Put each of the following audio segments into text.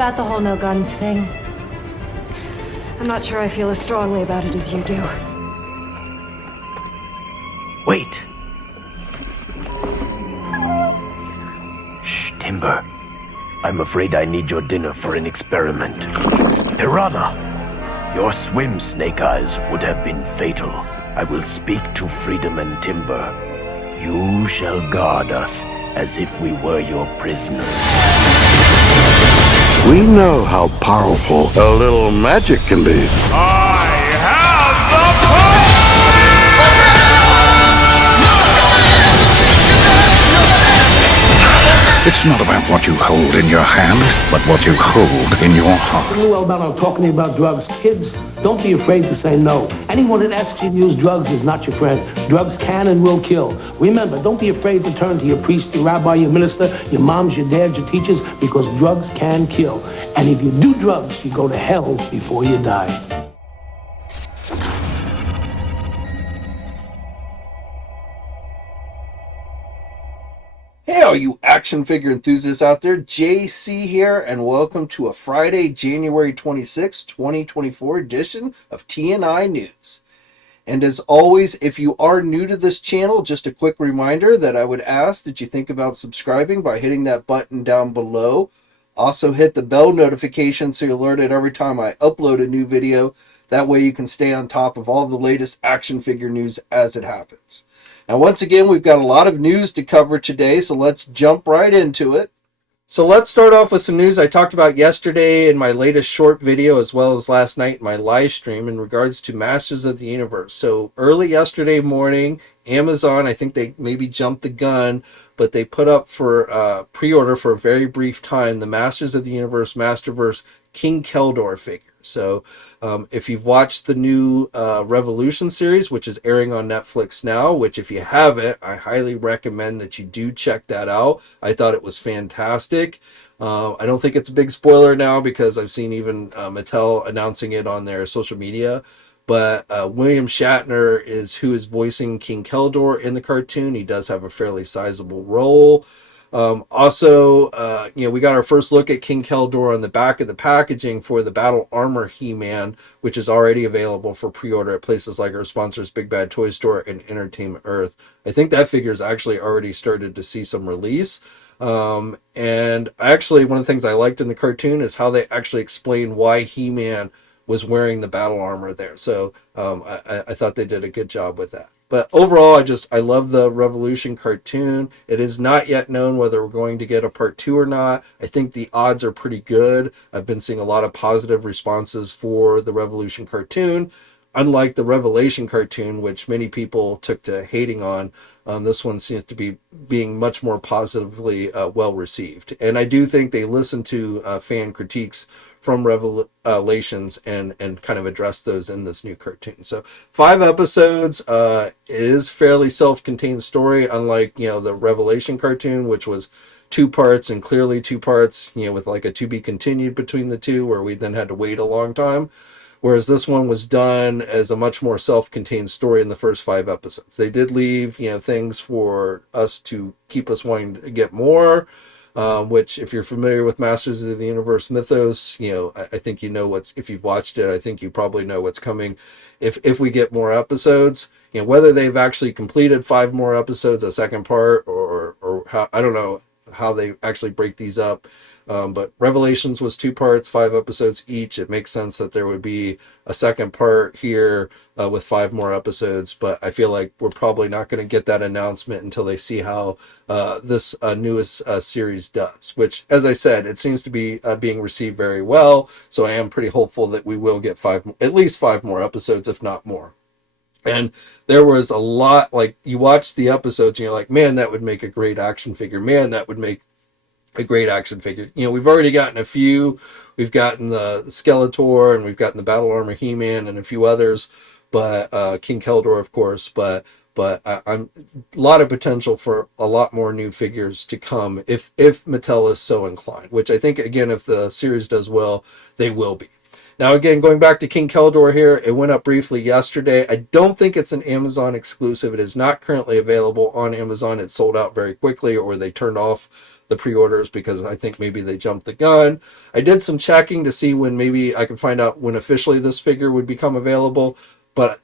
about the whole no guns thing? I'm not sure I feel as strongly about it as you do. Wait. Shh, Timber. I'm afraid I need your dinner for an experiment. Piranha! Your swim, Snake Eyes, would have been fatal. I will speak to Freedom and Timber. You shall guard us as if we were your prisoners. We know how powerful a little magic can be. I have the power! It's not about what you hold in your hand, but what you hold in your heart. Well, about I'm talking about drugs. Kids, don't be afraid to say no. Anyone that asks you to use drugs is not your friend. Drugs can and will kill. Remember, don't be afraid to turn to your priest, your rabbi, your minister, your moms, your dads, your teachers, because drugs can kill. And if you do drugs, you go to hell before you die. Hey, all you action figure enthusiasts out there, JC here, and welcome to a Friday, January 26, 2024 edition of TNI News. And as always, if you are new to this channel, just a quick reminder that I would ask that you think about subscribing by hitting that button down below. Also hit the bell notification so you're alerted every time I upload a new video. That way you can stay on top of all the latest action figure news as it happens. Now, once again, we've got a lot of news to cover today, so let's jump right into it. So let's start off with some news I talked about yesterday in my latest short video, as well as last night in my live stream in regards to Masters of the Universe. So early yesterday morning, Amazon, I think they maybe jumped the gun, but they put up for pre-order for a very brief time the Masters of the Universe Masterverse King Keldor figure. So if you've watched the new Revolution series, which is airing on Netflix now, which if you haven't, I highly recommend that you do check that out. I thought it was fantastic. I don't think it's a big spoiler now because I've seen even Mattel announcing it on their social media. But William Shatner is who is voicing King Keldor in the cartoon. He does have a fairly sizable role. Also, we got our first look at King Keldor on the back of the packaging for the Battle Armor He-Man, which is already available for pre-order at places like our sponsors Big Bad Toy Store and Entertainment Earth. I think that figure's actually already started to see some release. And actually, one of the things I liked in the cartoon is how they actually explained why He-Man was wearing the battle armor there. So I thought they did a good job with that. But overall, I love the Revolution cartoon. It is not yet known whether we're going to get a part 2 or not. I think the odds are pretty good. I've been seeing a lot of positive responses for the Revolution cartoon. Unlike the Revelation cartoon, which many people took to hating on, this one seems to be being much more positively well received. And I do think they listened to fan critiques from Revelations and kind of address those in this new cartoon. So 5 episodes. It is fairly self-contained story, unlike the Revelation cartoon, which was 2 parts and clearly 2 parts, with like a to be continued between the two, where we then had to wait a long time. Whereas this one was done as a much more self-contained story in the first 5 episodes. They did leave things for us to keep us wanting to get more. Which, if you're familiar with Masters of the Universe mythos, I think if you've watched it, I think you probably know what's coming if we get more episodes. Whether they've actually completed 5 more episodes, a second part, or how, I don't know how they actually break these up. But Revelations was 2 parts, 5 episodes each. It makes sense that there would be a second part here with 5 more episodes. But I feel like we're probably not going to get that announcement until they see how this newest series does. Which, as I said, it seems to be being received very well. So I am pretty hopeful that we will get at least 5 more episodes, if not more. And there was a lot, like, you watch the episodes and you're like, man, that would make a great action figure. Man, that would make a great action figure. We've already gotten a few. We've gotten the Skeletor, and we've gotten the Battle Armor He-Man, and a few others. But King Keldor, of course. But I'm a lot of potential for a lot more new figures to come if Mattel is so inclined. Which I think, again, if the series does well, they will be. Now, again, going back to King Keldor here, it went up briefly yesterday. I don't think it's an Amazon exclusive. It is not currently available on Amazon. It sold out very quickly, or they turned off the pre-orders because I think maybe they jumped the gun. I did some checking to see when maybe I could find out when officially this figure would become available. But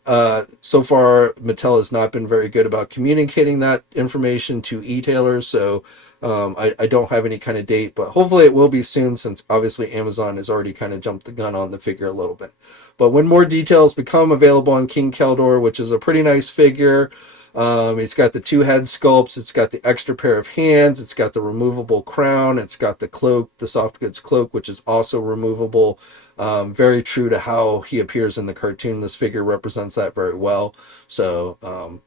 so far, Mattel has not been very good about communicating that information to e-tailers. So I don't have any kind of date, but hopefully it will be soon, since obviously Amazon has already kind of jumped the gun on the figure a little bit. But when more details become available on King Keldor, which is a pretty nice figure, it's got the 2 head sculpts, it's got the extra pair of hands, it's got the removable crown, it's got the cloak, the soft goods cloak, which is also removable. Very true to how he appears in the cartoon. This figure represents that very well. So,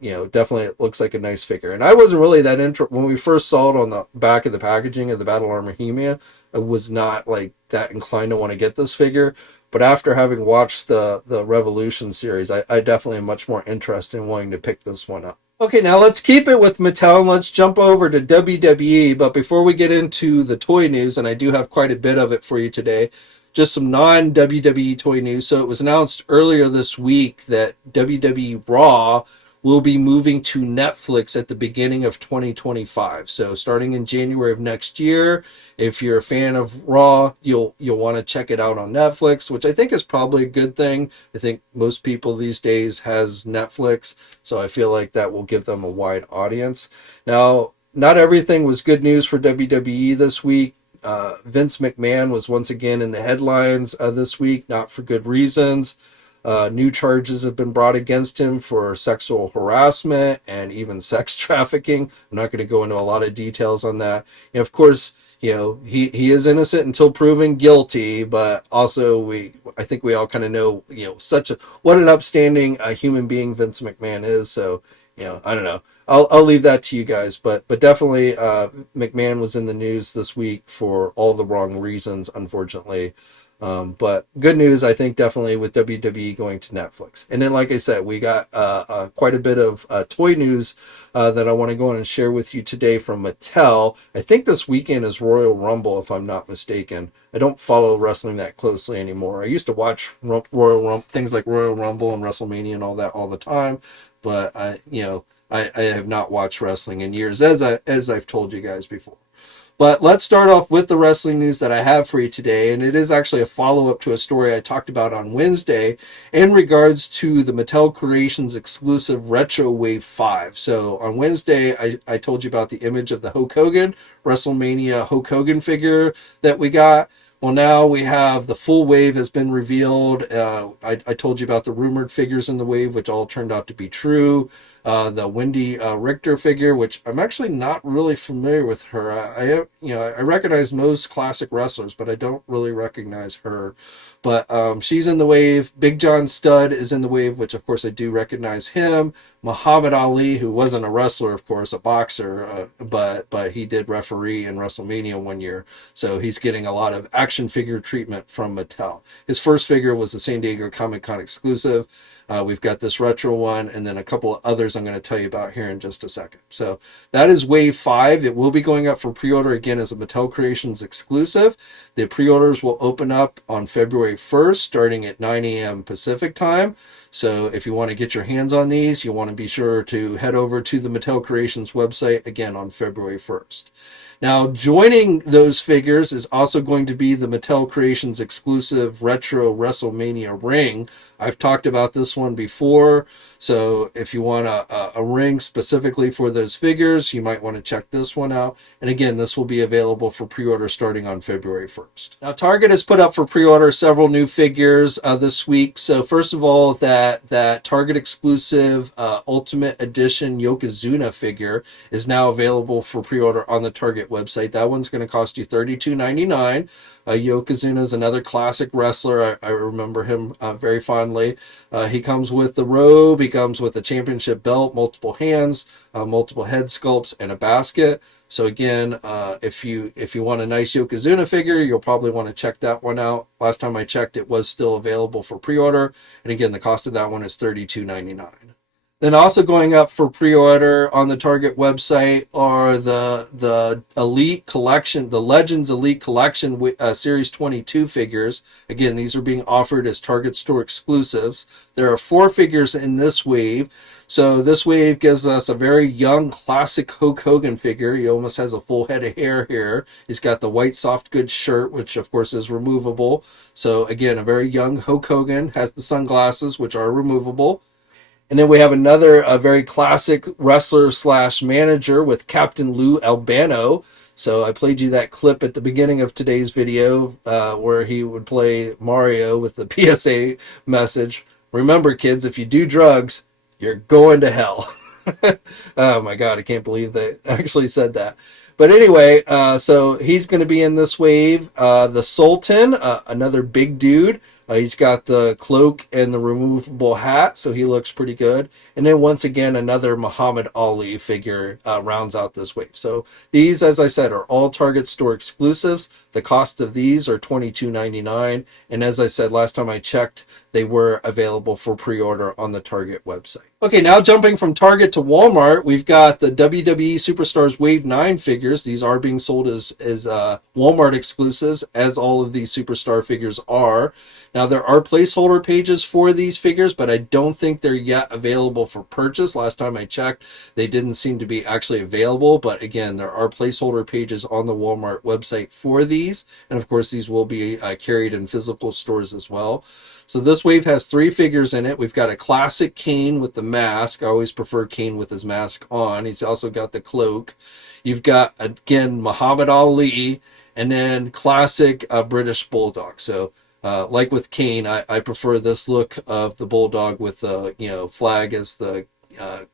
definitely it looks like a nice figure. And I wasn't really that when we first saw it on the back of the packaging of the Battle Armor He-Man, I was not like that inclined to want to get this figure. But after having watched the Revolution series, I definitely am much more interested in wanting to pick this one up. Okay, now let's keep it with Mattel and let's jump over to WWE. But before we get into the toy news, and I do have quite a bit of it for you today, just some non-WWE toy news. So it was announced earlier this week that WWE Raw will be moving to Netflix at the beginning of 2025. So starting in January of next year, if you're a fan of Raw, you'll want to check it out on Netflix, which I think is probably a good thing. I think most people these days has Netflix, so I feel like that will give them a wide audience. Now, not everything was good news for WWE this week. Vince McMahon was once again in the headlines this week, not for good reasons. New charges have been brought against him for sexual harassment and even sex trafficking. I'm not going to go into a lot of details on that. And of course, he is innocent until proven guilty, but also I think we all kind of know, what an upstanding human being Vince McMahon is. So, I don't know. I'll leave that to you guys, but definitely McMahon was in the news this week for all the wrong reasons, unfortunately. But good news, I think, definitely with WWE going to Netflix. And then, like I said, we got quite a bit of toy news that I want to go on and share with you today from Mattel. I think this weekend is Royal Rumble, if I'm not mistaken. I don't follow wrestling that closely anymore. I used to watch things like Royal Rumble and WrestleMania and all that all the time, but I have not watched wrestling in years, as I've told you guys before. But let's start off with the wrestling news that I have for you today, and it is actually a follow-up to a story I talked about on Wednesday in regards to the Mattel Creations exclusive Retro Wave 5. So on Wednesday, I told you about the image of the Hulk Hogan, WrestleMania Hulk Hogan figure that we got. Well, now we have the full wave has been revealed. I told you about the rumored figures in the wave, which all turned out to be true. The Wendy Richter figure, which I'm actually not really familiar with her. I recognize most classic wrestlers, but I don't really recognize her. But she's in the wave. Big John Studd is in the wave, which of course I do recognize him. Muhammad Ali, who wasn't a wrestler, of course, a boxer, but he did referee in WrestleMania one year. So he's getting a lot of action figure treatment from Mattel. His first figure was the San Diego Comic-Con exclusive. We've got this retro one, and then a couple of others I'm going to tell you about here in just a second. So that is Wave 5. It will be going up for pre-order again as a Mattel Creations exclusive. The pre-orders will open up on February 1st, starting at 9 a.m. Pacific time. So if you want to get your hands on these, you want to be sure to head over to the Mattel Creations website again on February 1st. Now, joining those figures is also going to be the Mattel Creations exclusive Retro WrestleMania ring. I've talked about this one before, so if you want a ring specifically for those figures, you might want to check this one out. And again, this will be available for pre-order starting on February 1st. Now, Target has put up for pre-order several new figures this week. So first of all, that Target exclusive Ultimate Edition Yokozuna figure is now available for pre-order on the Target website. That one's going to cost you $32.99. Yokozuna is another classic wrestler. I remember him very fondly. He comes with the robe, he comes with a championship belt, multiple hands, multiple head sculpts, and a basket. So again, if you want a nice Yokozuna figure, you'll probably want to check that one out. Last time I checked, it was still available for pre-order. And again, the cost of that one is $32.99. Then also going up for pre-order on the Target website are the Elite Collection, the Legends Elite Collection Series 22 figures. Again, these are being offered as Target store exclusives. There are 4 figures in this wave. So this wave gives us a very young classic Hulk Hogan figure. He almost has a full head of hair here. He's got the white soft goods shirt, which of course is removable. So again, a very young Hulk Hogan, has the sunglasses, which are removable. And then we have a very classic wrestler slash manager with Captain Lou Albano. So I played you that clip at the beginning of today's video where he would play Mario with the PSA message. Remember, kids, if you do drugs, you're going to hell. Oh my God, I can't believe they actually said that. But anyway, so he's going to be in this wave. The Sultan, another big dude. He's got the cloak and the removable hat, so he looks pretty good. And then once again, another Muhammad Ali figure rounds out this wave. So these, as I said, are all Target store exclusives. The cost of these are $22.99. And as I said last time I checked, they were available for pre-order on the Target website. Okay, now jumping from Target to Walmart, we've got the WWE Superstars Wave 9 figures. These are being sold as Walmart exclusives, as all of these Superstar figures are. Now, there are placeholder pages for these figures, but I don't think they're yet available for purchase. Last time I checked, they didn't seem to be actually available. But again, there are placeholder pages on the Walmart website for these. And of course, these will be carried in physical stores as well. So this wave has 3 figures in it. We've got a classic Kane with the mask. I always prefer Kane with his mask on. He's also got the cloak. You've got, again, Muhammad Ali, and then classic British Bulldog. So like with Kane, I prefer this look of the Bulldog with the flag as the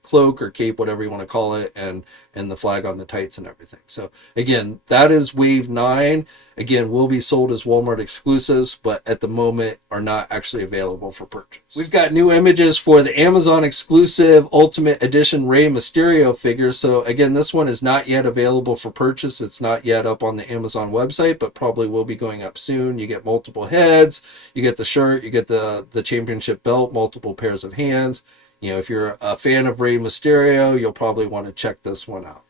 cloak or cape, whatever you want to call it, and the flag on the tights and everything. So again, that is Wave 9. Again, will be sold as Walmart exclusives, but at the moment are not actually available for purchase. We've got new images for the Amazon exclusive Ultimate Edition Rey Mysterio figure. So again, this one is not yet available for purchase. It's not yet up on the Amazon website, but probably will be going up soon. You get multiple heads, you get the shirt, you get the championship belt, multiple pairs of hands. If you're a fan of Rey Mysterio, you'll probably want to check this one out.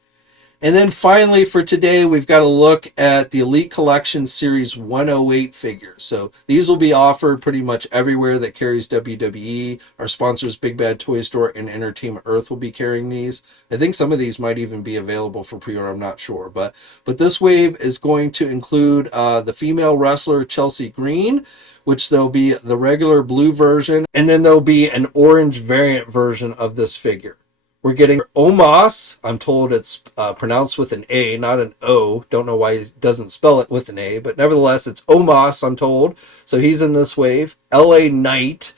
And then finally for today, we've got a look at the Elite Collection Series 108 figures. So these will be offered pretty much everywhere that carries WWE. Our sponsors, Big Bad Toy Store and Entertainment Earth, will be carrying these. I think some of these might even be available for pre-order. I'm not sure. But this wave is going to include the female wrestler Chelsea Green, which there'll be the regular blue version, and then there'll be an orange variant version of this figure. We're getting Omos. I'm told it's pronounced with an A, not an O. Don't know why he doesn't spell it with an A, but nevertheless, it's Omos, I'm told. So he's in this wave. LA Knight,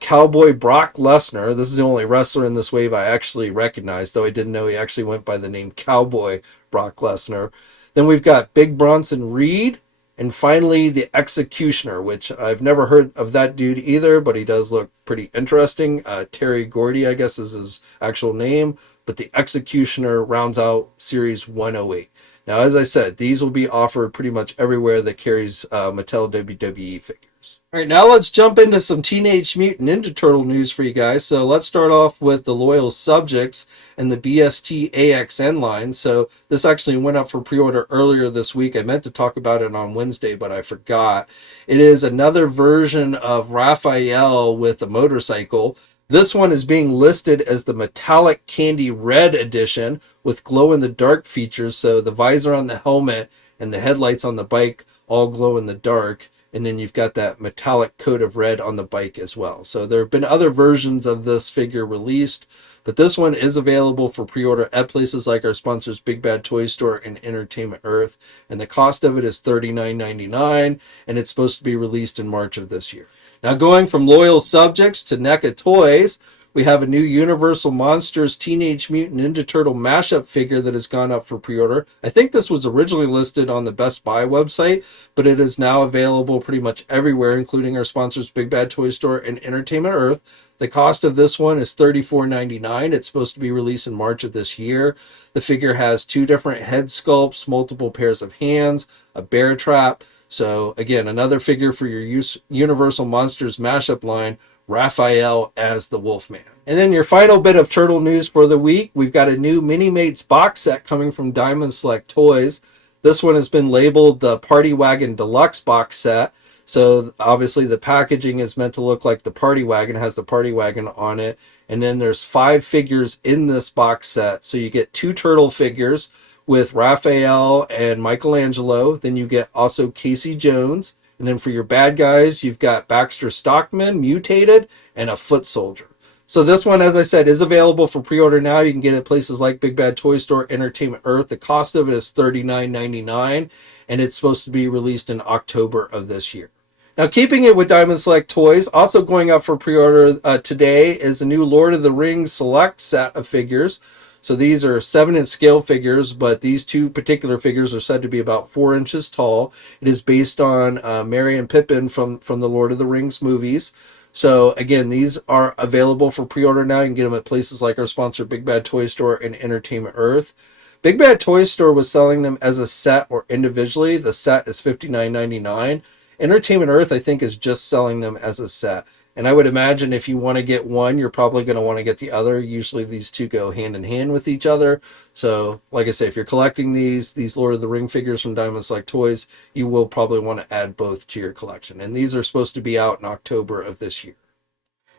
Cowboy Brock Lesnar. This is the only wrestler in this wave I actually recognize, though I didn't know he actually went by the name Cowboy Brock Lesnar. Then we've got Big Bronson Reed. And finally, the Executioner, which I've never heard of that dude either, but he does look pretty interesting. Terry Gordy, I guess, is his actual name. But the Executioner rounds out Series 108. Now, as I said, these will be offered pretty much everywhere that carries Mattel WWE figures. All right, now let's jump into some Teenage Mutant Ninja Turtle news for you guys. So let's start off with the Loyal Subjects and the BST AXN line. So this actually went up for pre-order earlier this week. I meant to talk about it on Wednesday, but I forgot. It is another version of Raphael with a motorcycle. This one is being listed as the Metallic Candy Red Edition with glow-in-the-dark features. So the visor on the helmet and the headlights on the bike all glow in the dark. And then you've got that metallic coat of red on the bike as well. So there have been other versions of this figure released, but this one is available for pre-order at places like our sponsors Big Bad Toy Store and Entertainment Earth. And the cost of it is $39.99, and it's supposed to be released in March of this year. Now going from Loyal Subjects to NECA Toys, we have a new Universal Monsters Teenage Mutant Ninja Turtle mashup figure that has gone up for pre-order. I think this was originally listed on the Best Buy website, but it is now available pretty much everywhere, including our sponsors Big Bad Toy Store and Entertainment Earth. The cost of this one is $34.99. It's supposed to be released in March of this year. The figure has 2 different head sculpts, multiple pairs of hands, a bear trap. So again, another figure for your Universal Monsters mashup line Raphael as the Wolfman. And then your final bit of turtle news for the week, we've got a new Minimates box set coming from Diamond Select Toys. This one has been labeled the Party Wagon Deluxe box set. So obviously the packaging is meant to look like the Party Wagon, has the Party Wagon on it. And then there's 5 figures in this box set. So you get 2 turtle figures with Raphael and Michelangelo. Then you get also Casey Jones. And then for your bad guys, you've got Baxter Stockman, Mutated, and a Foot Soldier. So this one, as I said, is available for pre-order now. You can get it at places like Big Bad Toy Store, Entertainment Earth. The cost of it is $39.99, and it's supposed to be released in October of this year. Now, keeping it with Diamond Select Toys, also going up for pre-order today is a new Lord of the Rings Select set of figures. So these are 7-inch scale figures, but these 2 particular figures are said to be about 4 inches tall. It is based on Merry and Pippin from the Lord of the Rings movies. So again, these are available for pre-order now. You can get them at places like our sponsor, Big Bad Toy Store and Entertainment Earth. Big Bad Toy Store was selling them as a set or individually. The set is $59.99. Entertainment Earth, I think, is just selling them as a set. And I would imagine if you want to get one, you're probably going to want to get the other. Usually these two go hand in hand with each other. So, like I say, if you're collecting these Lord of the Ring figures from Diamond Select Toys, you will probably want to add both to your collection. And these are supposed to be out in October of this year.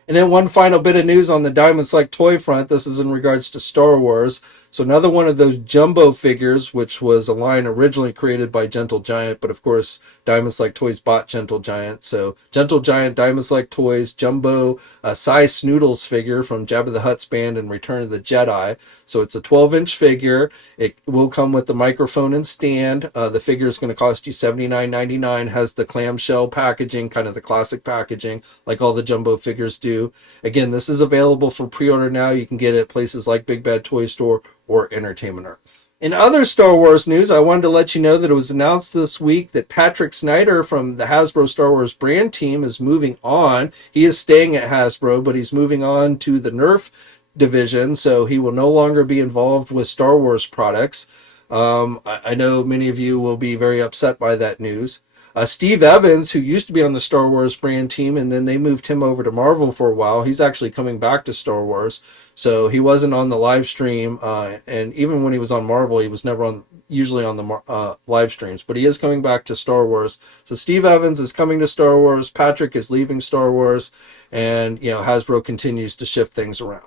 And then one final bit of news on the Diamond Select toy front. This is in regards to Star Wars. So another one of those jumbo figures, which was a line originally created by Gentle Giant, but of course Diamond Select Toys bought Gentle Giant. So Gentle Giant, Diamond Select Toys, jumbo size Snootles figure from Jabba the Hutt's band and Return of the Jedi. So it's a 12-inch figure. It will come with the microphone and stand. The figure is going to cost you $79.99. Has the clamshell packaging, kind of the classic packaging, like all the jumbo figures do. Again, this is available for pre-order now. You can get it at places like Big Bad Toy Store or Entertainment Earth. In other Star Wars news, I wanted to let you know that it was announced this week that Patrick Schneider from the Hasbro Star Wars brand team is moving on. He is staying at Hasbro, but he's moving on to the Nerf division, so he will no longer be involved with Star Wars products. I know many of you will be very upset by that news. Steve Evans, who used to be on the Star Wars brand team, and then they moved him over to Marvel for a while. He's actually coming back to Star Wars. So he wasn't on the live stream, and even when he was on Marvel, he was never usually on the live streams. But he is coming back to Star Wars. So Steve Evans is coming to Star Wars. Patrick is leaving Star Wars, and Hasbro continues to shift things around.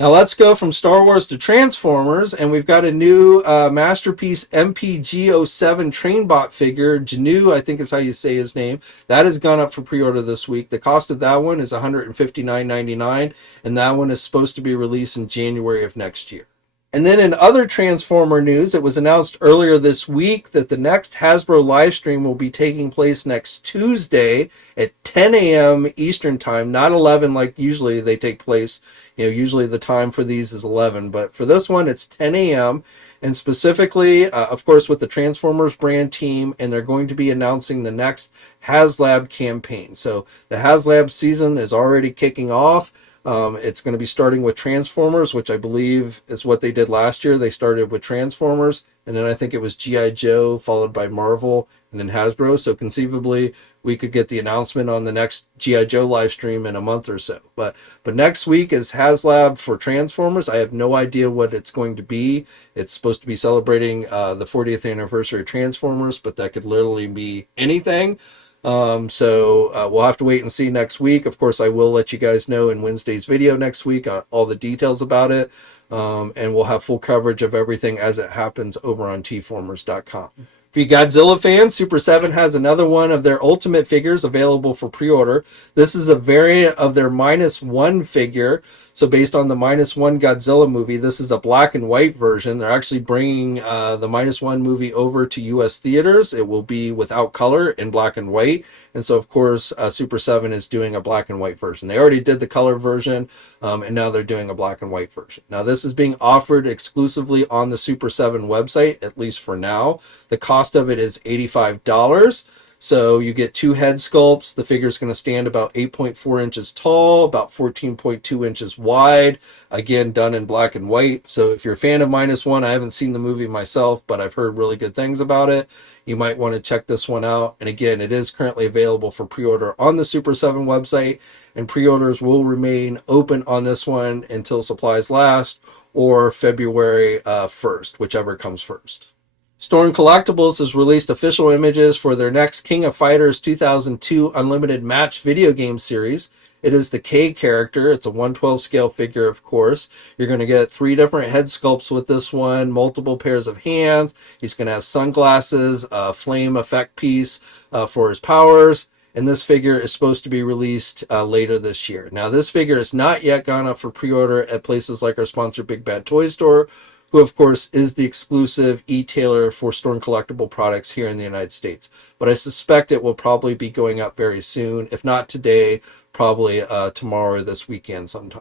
Now let's go from Star Wars to Transformers, and we've got a new Masterpiece MPG07 Trainbot figure. Ginou, I think is how you say his name. That has gone up for pre-order this week. The cost of that one is $159.99, and that one is supposed to be released in January of next year. And then in other Transformer news, it was announced earlier this week that the next Hasbro live stream will be taking place next Tuesday at 10 a.m. Eastern Time, not 11 like usually they take place. Usually the time for these is 11, but for this one, it's 10 a.m. And specifically, of course, with the Transformers brand team, and they're going to be announcing the next Haslab campaign. So the Haslab season is already kicking off. It's going to be starting with Transformers, which I believe is what they did last year. They started with Transformers, and then I think it was G.I. Joe, followed by Marvel, and then Hasbro. So conceivably, we could get the announcement on the next G.I. Joe live stream in a month or so. But next week is Haslab for Transformers. I have no idea what it's going to be. It's supposed to be celebrating the 40th anniversary of Transformers, but that could literally be anything. So we'll have to wait and see next week. Of course, I will let you guys know in Wednesday's video next week all the details about it. And we'll have full coverage of everything as it happens over on tformers.com. For you Godzilla fans, Super 7 has another one of their Ultimate figures available for pre-order. This is a variant of their -1 figure. So based on the -1 Godzilla movie, this is a black and white version. They're actually bringing the -1 movie over to U.S. theaters. It will be without color in black and white. And so, of course, Super 7 is doing a black and white version. They already did the color version, and now they're doing a black and white version. Now, this is being offered exclusively on the Super 7 website, at least for now. The cost of it is $85. So you get 2 head sculpts. The figure is going to stand about 8.4 inches tall, about 14.2 inches wide. Again, done in black and white. So if you're a fan of MinusOne, I haven't seen the movie myself, but I've heard really good things about it. You might want to check this one out. And again, it is currently available for pre-order on the Super 7 website, and pre-orders will remain open on this one until supplies last, or February 1st, whichever comes first. Storm Collectibles has released official images for their next King of Fighters 2002 Unlimited Match video game series. It is the K character. It's a 1/12 scale figure, of course. You're going to get 3 different head sculpts with this one, multiple pairs of hands. He's going to have sunglasses, a flame effect piece for his powers. And this figure is supposed to be released later this year. Now, this figure has not yet gone up for pre-order at places like our sponsor, Big Bad Toy Store, who, of course, is the exclusive e-tailer for Storm Collectible products here in the United States. But I suspect it will probably be going up very soon. If not today, probably tomorrow or this weekend sometime.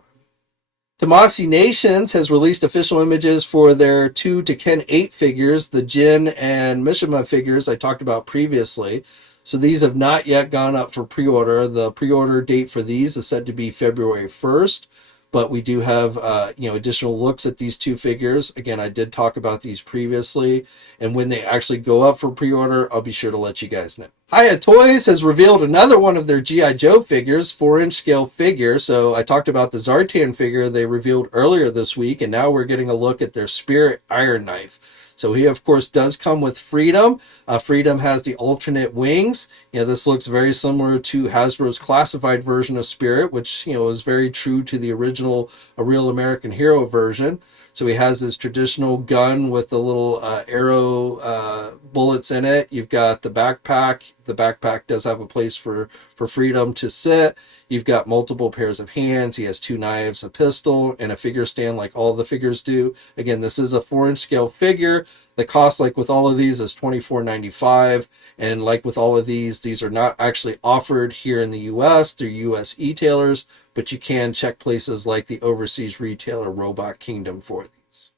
Tamashii Nations has released official images for their 2 Tekken 8 figures, the Jin and Mishima figures I talked about previously. So these have not yet gone up for pre-order. The pre-order date for these is said to be February 1st. But we do have, additional looks at these 2 figures. Again, I did talk about these previously. And when they actually go up for pre-order, I'll be sure to let you guys know. Hiya Toys has revealed another one of their G.I. Joe figures, 4-inch scale figure. So I talked about the Zartan figure they revealed earlier this week. And now we're getting a look at their Spirit Iron Knife. So he, of course, does come with Freedom. Freedom has the alternate wings. This looks very similar to Hasbro's classified version of Spirit, which, is very true to the original A Real American Hero version. So he has his traditional gun with the little arrow bullets in it. You've got the backpack. The backpack does have a place for Freedom to sit. You've got multiple pairs of hands. He has 2 knives, a pistol, and a figure stand like all the figures do. Again, this is a 4-inch scale figure. The cost, like with all of these, is $24.95. And like with all of these are not actually offered here in the U.S. through U.S. e-tailers, but you can check places like the overseas retailer Robot Kingdom for these.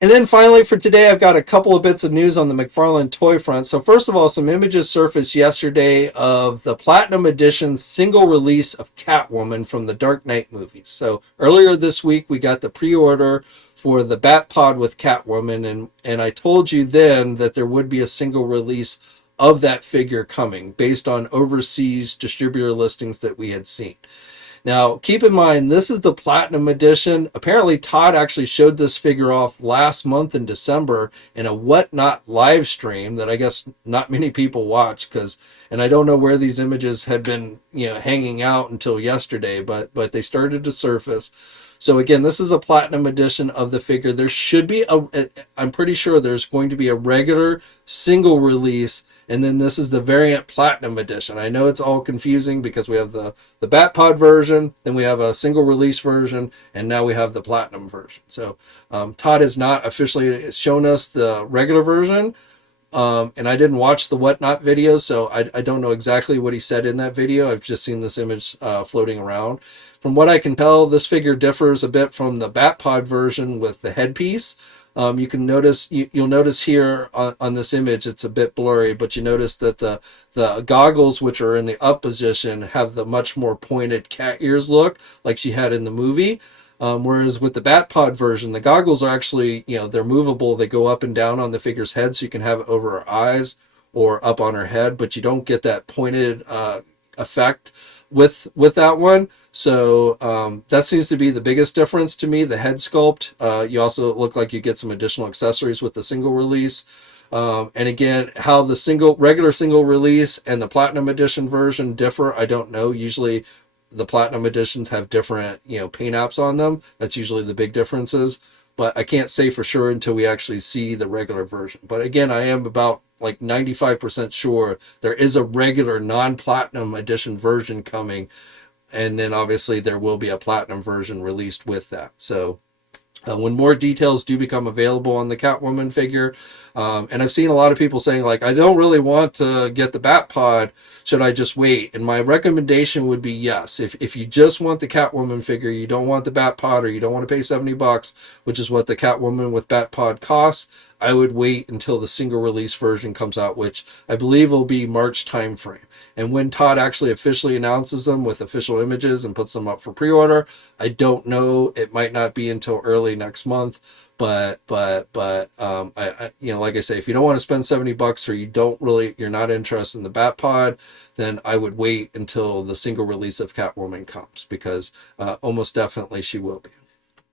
And then finally for today, I've got a couple of bits of news on the McFarlane toy front. So first of all, some images surfaced yesterday of the Platinum Edition single release of Catwoman from the Dark Knight movies. So earlier this week, we got the pre-order for the Bat Pod with Catwoman, and I told you then that there would be a single release of that figure coming based on overseas distributor listings that we had seen. Now, keep in mind, this is the Platinum Edition. Apparently, Todd actually showed this figure off last month in December in a Whatnot live stream that I guess not many people watch, and I don't know where these images had been, hanging out until yesterday, but they started to surface. So again, this is a Platinum Edition of the figure. There should be I'm pretty sure there's going to be a regular single release, and then this is the variant Platinum Edition. I know it's all confusing because we have the Batpod version, then we have a single release version, and now we have the Platinum version. So Todd has not officially shown us the regular version, and I didn't watch the Whatnot video, so I don't know exactly what he said in that video. I've just seen this image floating around. From what I can tell, this figure differs a bit from the Batpod version with the headpiece. You can notice, you'll notice here on this image, it's a bit blurry, but you notice that the goggles, which are in the up position, have the much more pointed cat ears look like she had in the movie. Whereas with the Batpod version, the goggles are actually, they're movable. They go up and down on the figure's head, so you can have it over her eyes or up on her head, but you don't get that pointed effect with that one. So that seems to be the biggest difference to me, the head sculpt. You also look like you get some additional accessories with the single release. And again, how the regular single release and the Platinum Edition version differ, I don't know. Usually the Platinum Editions have different, paint apps on them. That's usually the big differences. But I can't say for sure until we actually see the regular version. But again, I am about like 95% sure there is a regular non-Platinum Edition version coming. And then obviously there will be a Platinum version released with that. So when more details do become available on the Catwoman figure, and I've seen a lot of people saying, like, I don't really want to get the Batpod. Should I just wait? And my recommendation would be yes. If you just want the Catwoman figure, you don't want the Batpod, or you don't want to pay $70, which is what the Catwoman with Batpod costs, I would wait until the single release version comes out, which I believe will be March timeframe. And when Todd actually officially announces them with official images and puts them up for pre-order, I don't know. It might not be until early next month. But I like I say, if you don't want to spend $70 or you're not interested in the Bat Pod, then I would wait until the single release of Catwoman comes, because almost definitely she will be.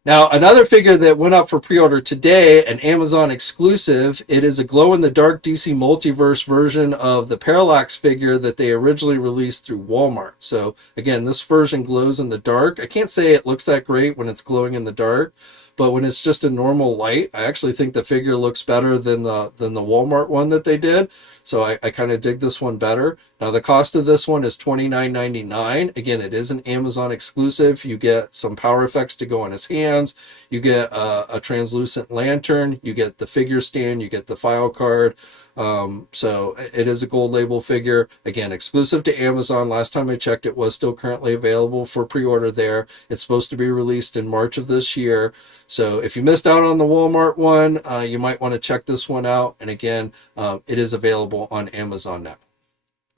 Now, another figure that went up for pre-order today, an Amazon exclusive, it is a glow-in-the-dark DC Multiverse version of the Parallax figure that they originally released through Walmart. So, again, this version glows in the dark. I can't say it looks that great when it's glowing in the dark, but when it's just a normal light, I actually think the figure looks better than the Walmart one that they did. So I kind of dig this one better. Now, the cost of this one is $29.99. Again, it is an Amazon exclusive. You get some power effects to go on his hands. You get a translucent lantern. You get the figure stand. You get the file card. So it is a gold label figure. Again, exclusive to Amazon. Last time I checked, it was still currently available for pre-order there. It's supposed to be released in March of this year. So if you missed out on the Walmart one, you might want to check this one out. And again, it is available on Amazon now.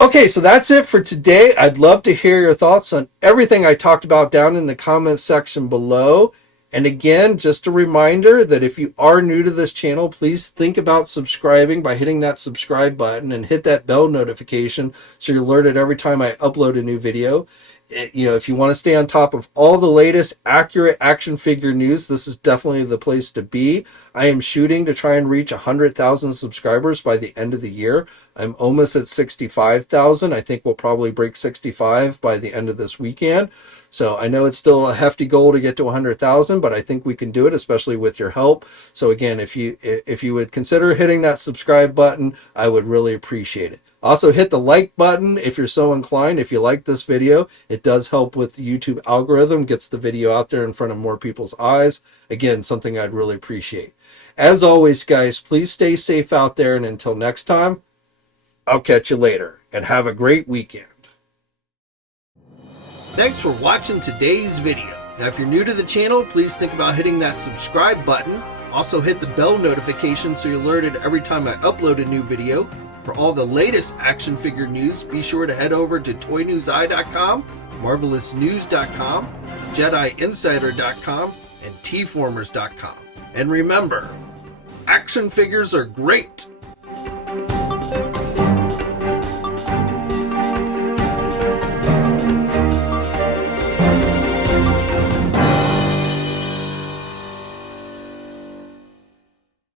Okay, so that's it for today. I'd love to hear your thoughts on everything I talked about down in the comments section below. And again, just a reminder that if you are new to this channel, please think about subscribing by hitting that subscribe button and hit that bell notification so you're alerted every time I upload a new video. If you want to stay on top of all the latest accurate action figure news, this is definitely the place to be. I am shooting to try and reach 100,000 subscribers by the end of the year. I'm almost at 65,000. I think we'll probably break 65 by the end of this weekend. So I know it's still a hefty goal to get to 100,000, but I think we can do it, especially with your help. So again, if you would consider hitting that subscribe button, I would really appreciate it. Also, hit the like button if you're so inclined. If you like this video, it does help with the YouTube algorithm, gets the video out there in front of more people's eyes. Again, something I'd really appreciate. As always, guys, please stay safe out there, and until next time, I'll catch you later, and have a great weekend. Thanks for watching today's video. Now, if you're new to the channel, please think about hitting that subscribe button. Also, hit the bell notification so you're alerted every time I upload a new video. For all the latest action figure news, be sure to head over to ToyNewsEye.com, MarvelousNews.com, JediInsider.com, and TFormers.com. And remember, action figures are great,